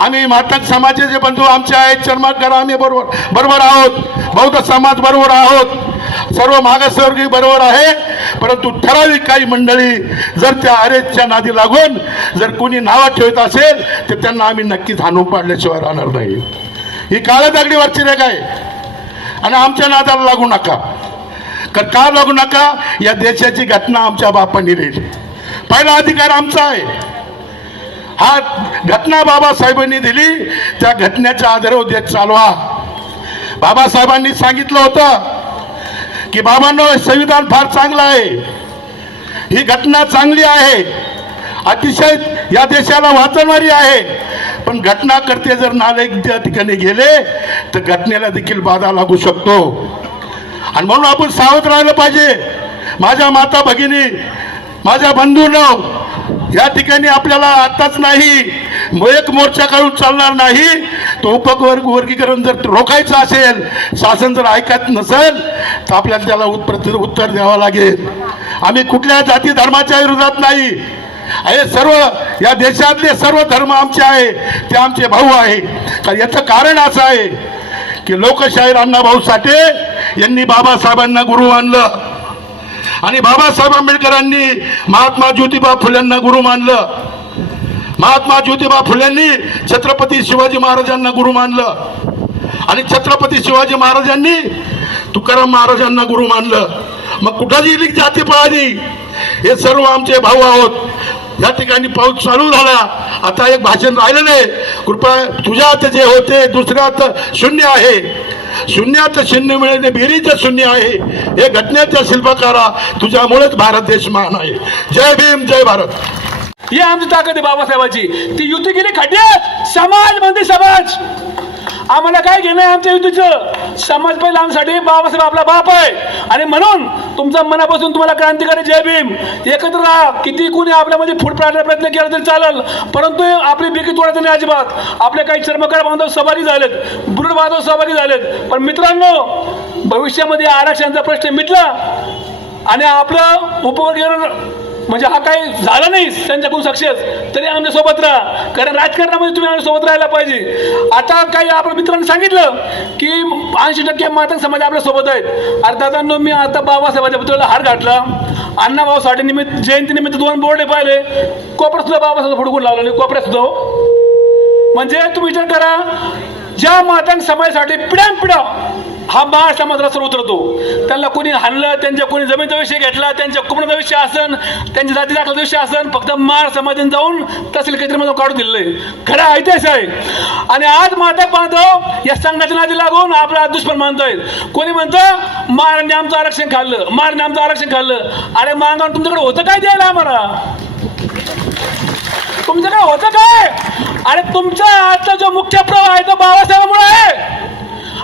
आम्ही मातक समाजाचे बंधू आमचे आहेत, चर्मकार आम्ही बरोबर आहोत, बौद्ध समाज बरोबर आहोत, सर्व मागासवर्गीय बरोबर आहे. परंतु ठराविक काही मंडळी जर त्या आरेच्या नादी लागून जर कोणी नावं ठेवत असेल तर त्यांना आम्ही नक्कीच हाणून पाडल्याशिवाय राहणार नाही. ही काळ्या दगडीवरची रेख आहे आणि आमच्या नादाला लागू नका. का लागू नका? या देशाची घटना आमच्या बापांनी लिहिली. पहिला अधिकार आमचा आहे. हा घटना बाबासाहेबांनी दिली, त्या घटनेच्या आधारावर देश चालवा. बाबासाहेबांनी सांगितलं होतं की बाबांनो संविधान फार चांगलं आहे, ही घटना चांगली आहे, अतिशय या देशाला वाचवणारी आहे. पण घटना करते जर नालायक त्या ठिकाणी गेले तर घटनेला देखील बाधा लागू शकतो. आणि म्हणून आपण सावध राहिलं पाहिजे. माझ्या माता भगिनी, माझ्या बंधूंनो, या ठिकाणी आपल्याला आताच नाही एक मोर्चा काढून चालणार नाही. तो उपवर्गीकरण जर रोखायचं असेल, शासन जर ऐकत नसेल तर आपल्याला त्याला उत्तर द्यावं लागेल. आम्ही कुठल्या जाती धर्माच्या विरोधात नाही. हे सर्व या देशातले सर्व धर्म आमचे आहे, ते आमचे भाऊ आहे. याचं कारण असं आहे की लोकशाहीर अण्णाभाऊ साठे यांनी बाबासाहेबांना गुरु मानलं आणि बाबासाहेब आंबेडकरांनी महात्मा ज्योतिबा फुल्यांना गुरु मानलं. महात्मा ज्योतिबा फुल्यांनी छत्रपती शिवाजी महाराजांना गुरु मानलं आणि छत्रपती शिवाजी महाराजांनी तुकाराम महाराजांना गुरु मानलं. मग कुठं गेली जाती पळाली? हे सर्व आमचे भाऊ आहोत. या ठिकाणी पाऊस चालू झाला, आता एक भाषण राहिलं नाही. कृपा तुझ्यात जे होते दुसऱ्यात शून्य आहे, शून्यात शून्य मिळणे विहिरीचं शून्य आहे. हे घटनेच्या शिल्पकारा तुझ्यामुळेच भारत देश महान आहे. जय भीम, जय भारत. ही आमची ताकद आहे बाबासाहेबांची. ती युती गेली खड्ड्यात. समाज म्हणजे समाज, आम्हाला काय घेणं आहे आमच्या युतीचं? समाज पहिला आमच्यासाठी, बाबासाहेब आपला बाप आहे. आणि म्हणून तुमचा मनापासून तुम्हाला क्रांतिकारी जय भीम. एकत्र राहा. किती कोणी आपल्यामध्ये फूट पाडण्याचा प्रयत्न केला तरी चालेल, परंतु आपली बेकी तोडायचं नाही अजिबात. आपले काही चर्मकार बांधव सहभागी झालेत, बुरुड बांधव सहभागी झालेत. पण मित्रांनो, भविष्यामध्ये आरक्षणाचा प्रश्न मिटला आणि आपलं उपवर्गीकरण म्हणजे हा काही झाला नाही त्यांच्याकडून सक्सेस, तरी आमच्या सोबत राहा, कारण राजकारणामध्ये तुम्ही आमच्या सोबत राहायला पाहिजे. आता काही आपल्या मित्रांनी सांगितलं की 80% मातंग समाज आपल्या सोबत आहेत. अरे दादांनो, मी आता बाबासाहेबांच्या पुतळ्याला हार घातला, अण्णाभाऊ साठे निमित्त जयंतीनिमित्त 2 बोर्डे पाहिले, कोपऱ्यात सुद्धा बाबासाहेब फोटो कोण लावला नाही, कोपऱ्यात सुद्धा. म्हणजे तुम्ही विचार करा, ज्या मातंग समाजासाठी पिढ्यानपिढ्या हा महार समाज रस्त्यावर उतरतो, त्यांना कोणी हाणलं, त्यांच्या कोणी जमिनीचा विषय घेतला, त्यांच्या कुपणाचा विषय असन, त्यांच्या जाती दाखलाचा विषय असन, फक्त महार समाजाने जाऊन तहसील कचेरीमध्ये काढून दिलेलं आहे. खरा ऐतिहास आहे. आणि आज मातंग बांधव या संघाच्या नादी लागून आपला दुश्मन मानतोय. कोणी म्हणतं महारांनी आमचं आरक्षण खाल्लं, महारांनी आमचं आरक्षण खाल्लं. अरे मागावर तुमच्याकडे होतं काय द्यायला आम्हाला? तुमच्याकडे होतं काय? अरे तुमचा आजचा जो मुख्य प्रवाह आहे तो बाबासाहेबांमुळे आहे.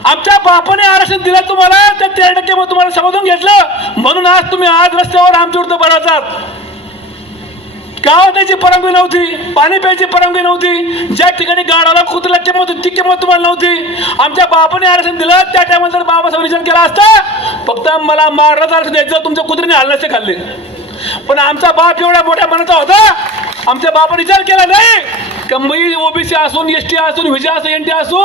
आमच्या बापाने आरक्षण दिलं तुम्हाला, त्या 13% मध्ये तुम्हाला समजून घेतलं, म्हणून आज तुम्ही आज रस्त्यावर आमच्या विरुद्ध बळाचात. गावात त्याची परवानगी नव्हती, पाणी प्यायची परवानगी नव्हती, ज्या ठिकाणी गाडाला कुत्र्याला किंमत होती ती किंमत तुम्हाला नव्हती. आमच्या बापाने आरक्षण दिलं, त्या टायमाला जर बाबासाहेब विचार केला असता, फक्त मला मारण्याचं आरक्षण द्यायचं, तुमच्या कुत्र्याने हल्ल्याचे खाल्ले. पण आमचा बाप एवढ्या मोठ्या मनाचा होता, आमच्या बापाने विचार केला नाही का मी ओबीसी असून, एसटी असून, विजय असो, एनटी असो,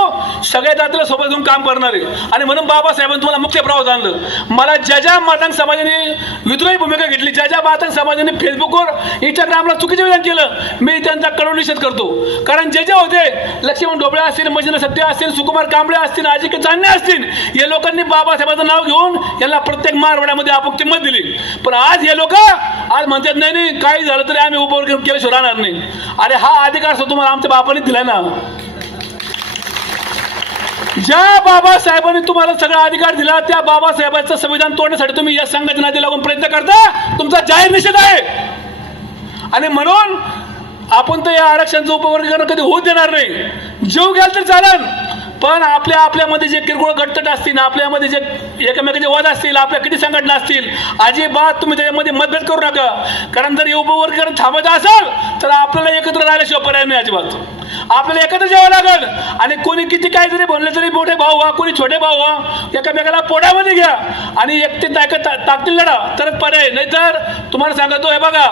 सगळ्या जातीला सोबत घेऊन काम करणारे. आणि म्हणून बाबासाहेबांनी तुम्हाला मुख्य प्रवाह आणलं. मला ज्या मातंग समाजाने विद्रोही भूमिका घेतली, ज्या मातंग समाजाने फेसबुकवर, इंस्टाग्रामला चुकीचे विधान केलं, मी त्यांचा कडून निषेध करतो. कारण जे होते, लक्ष्मण ढोबळे असतील, मजिना सत्य असतील, सुकुमार कांबळे असतील, अजिंक्य चांदणे असतील, या लोकांनी बाबासाहेबांचं नाव घेऊन यांना प्रत्येक मारवाड्यामध्ये आपण किंमत दिली. पण आज हे लोक आज म्हणतात नाही नाही काही झालं तरी आम्ही उपवर्ग केल्याशिवाय राहणार नाही. अरे हा अधिकार तुम्हाला आमच्या बापाने दिलाय ना. ज्या बाबासाहेबांनी तुम्हाला सगळा अधिकार दिला, त्या बाबासाहेबांचं संविधान तोडण्यासाठी तुम्ही या संघाच्या नादी लागून प्रयत्न करता, तुमचा जाहीर निषेध आहे. आणि म्हणून आपण तर या आरक्षणाचं उपवर्गीकरण कधी होऊ देणार नाही. जीव घ्याल तर चालेल, पण आपल्यामध्ये जे किरकोळ गटतट असतील, आपल्यामध्ये जे एकमेकांचे वाद असतील, आपल्या किती संघटना असतील, अजिबात तुम्ही त्याच्यामध्ये मतभेद करू नका. कारण जर हे उपवर्गीकरण थांबायचं असेल तर आपल्याला एकत्र राहिल्याशिवाय पर्याय नाही. अजिबात आपल्याला एकत्र जेवावं लागेल. आणि कोणी किती काय जरी बोलले तरी मोठे भाऊ व्हा, कोणी छोटे भाऊ व्हा, एकामेकाला पोटामध्ये घ्या आणि एकटे ताकदीने लढा, तरच पर्याय. नाहीतर तुम्हाला सांगतो, हे बघा,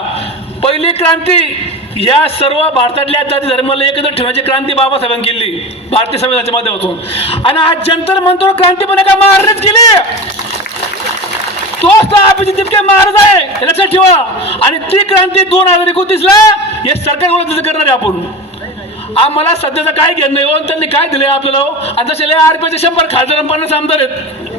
पहिली क्रांती या सर्व भारतातल्या जाती धर्माला एकत्र ठेवण्याची क्रांती बाबासाहेबांनी केली भारतीय संविधानाच्या माध्यमातून. आणि आज जंतर मंतर क्रांती पण एका महाराज केली, तोच तर अभिजित तितके महाराज आहे, हे लक्षात ठेवा. आणि ती क्रांती 2029ला हे सरकार करणार आहे. आपण आम्हाला सध्याचं काय घेणं नाही हो, त्यांनी काय दिलंय आपल्याला. आणि तसे आरपीचे 100 खासदार 50 आमदार आहेत,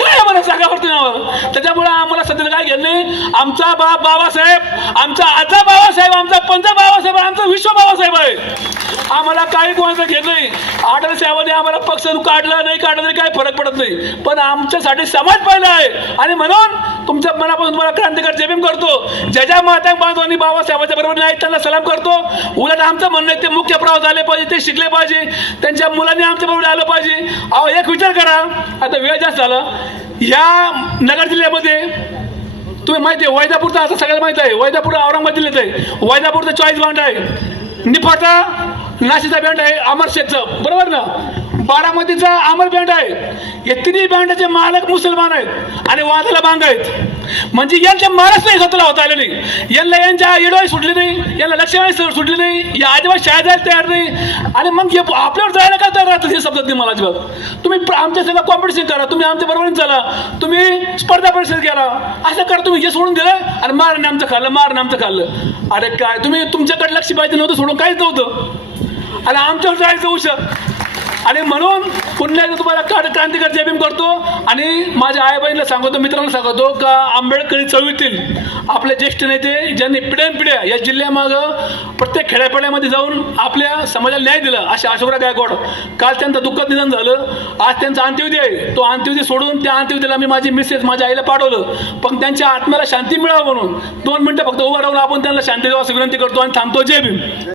काय मला सांगा पडते नावावर. त्याच्यामुळे आम्हाला सध्या काय घेणं नाही. आमचा बाप बाबासाहेब, आमचा आजा बाबासाहेब, आमचा पंच बाबासाहेब, आमचा विश्व बाबासाहेब आहे. आम्हाला काही कोणाचं घेत नाही. 18 साहेबांनी आम्हाला पक्ष काढलं नाही काढलं तरी काही फरक पडत नाही, पण आमच्यासाठी समाज पहिला आहे. आणि म्हणून तुमच्या मनापासून तुम्हाला क्रांतिकारी जय भीम करतो. ज्या मातंग बांधवांनी बाबासाहेबांच्या बरोबर नाही त्यांना सलाम करतो. उलट आमचं म्हणणं आहे ते मुख्य प्रवाह झाले पाहिजे, ते शिकले पाहिजे, त्यांच्या मुलांनी आमच्या बरोबर आलं पाहिजे. अहो एक विचार करा, आता वेळ जास्त झाला. या नगर जिल्ह्यामध्ये तुम्ही माहिती आहे, वैजापूरचा आता सगळ्याला माहिती आहे, वैजापूर औरंगाबाद जिल्ह्यात आहे. वैजापूरचा 40 बँड आहे, निफाडचा नाशिकचा बँड आहे, अमरशेखचं, बरोबर ना, बारामतीचा अमर बँड आहे. हे तिन्ही बँडाचे मालक मुसलमान आहेत आणि वादाला बांग आहेत. म्हणजे यांच्या मारच नाही स्वतःला होता आले नाही, यांना यांच्या येडवाई सुटली नाही, यांना लक्षवाई सुटली नाही, या अजिबात शाळा जायला तयार नाही. आणि मग आपल्यावर जायला का तयार राहतात हे शब्दात नाही मला अजिबात. तुम्ही आमच्या सगळं कॉम्पिटिशन करा, तुम्ही आमच्या बरोबरीने चला, तुम्ही स्पर्धा परीक्षा करा, असं करा. तुम्ही हे सोडून दिलं आणि मारणे आमचं खाल्लं, मारणे आमचं खाल्लं. अरे काय तुम्ही तुमच्याकडे लक्ष पाहिजे नव्हतं, सोडून काहीच नव्हतं आणि आमच्यावर जायचं उशीर. आणि म्हणून पुन्हा एकदा तुम्हाला क्रांतिकारी जय भीम करतो. आणि माझ्या आई बहिणीला सांगतो, मित्रांना सांगतो का आंबेडकरी चळवळीतील आपले ज्येष्ठ नेते ज्यांनी पिढ्यानपिढ्या या जिल्ह्यामागं प्रत्येक खेड्यापाड्यामध्ये जाऊन आपल्या समाजाला न्याय दिला, अशा अशोकराव गायकवाड, काल त्यांचं दुःखद निधन झालं. आज त्यांचा अंत्यविधी आहे. तो अंत्यविधी सोडून त्या अंत्यविधीला मी माझी मिसेस माझ्या आईला पाठवलं, पण त्यांच्या आत्म्याला शांती मिळावं म्हणून 2 मिनिटं फक्त उभं राहून आपण त्यांना शांती द्यावं असं विनंती करतो आणि थांबतो. जय भीम.